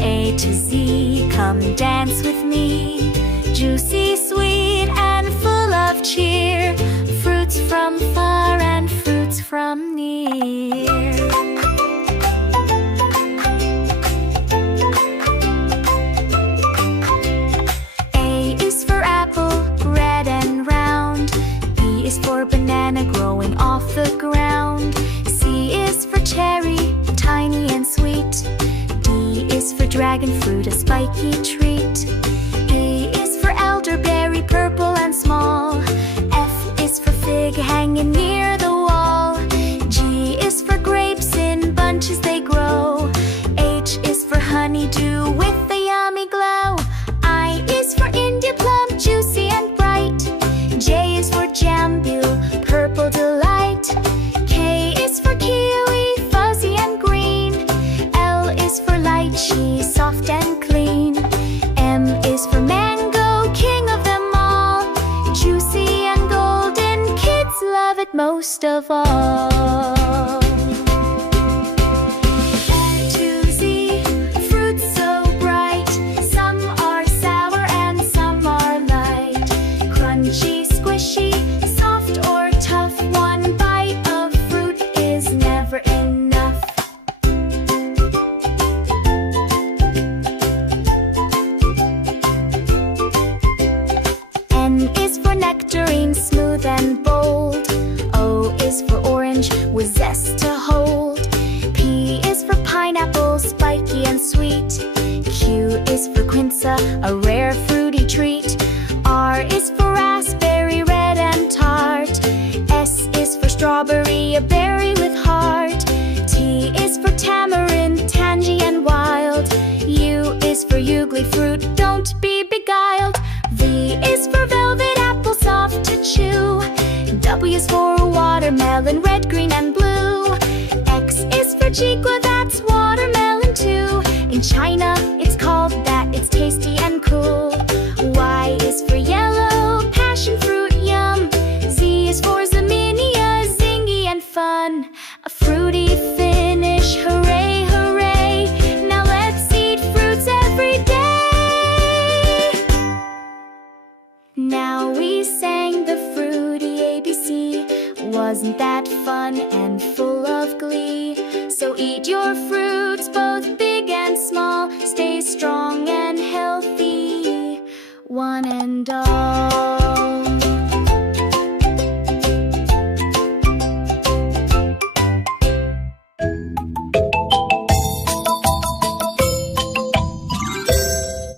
A to Z, come dance with me. Juicy, sweet, and full of cheer, fruits from far and fruits from near. A is for apple, red and round. B is for banana, growing off the ground. C is for cherry, tiny and sweet. D is for dragon fruit, a spiky treat. E is for elderberry, purple and small. F is for fig, hanging near the wall. G is for grapes, in bunches they grow. H is for honeydew with a yummy glow. I is for India plum, juicy and bright. J is for jambule, purple delight. K is for kiwi, fuzzy and green. L is for lychee, soft and clean. M is for mango, king of them all. Juicy and golden, kids love it most of all. To Z, fruits so bright. Some are sour and some are light. Crunchy, squishy, soft or tough. One bite of fruit is never enough. N is for nectarine, smooth and bold. O is for orange, with zest to hold. P is for pineapple, spiky and sweet. Q is for quince, a rare fruity treat. R is for raspberry, red and tart. S is for strawberry, a berry with heart. T is for tamarind, tangy and wild. U is for ugly fruit, don't be beguiled. V is for velvet apple, soft to chew. W is for watermelon, red, green, and blue. X is for Xigua, that's watermelon too. In China, it's called that, it's tasty and cool. Y is for yellow, passion fruit, yum. Z is for Zeminia, zingy and fun. A fruity finish, hooray, hooray. Now let's eat fruits every day. Now we sang the fruity ABC. Wasn't that fun and full of glee? So eat your fruits, both big and small. Stay strong and healthy, one and all.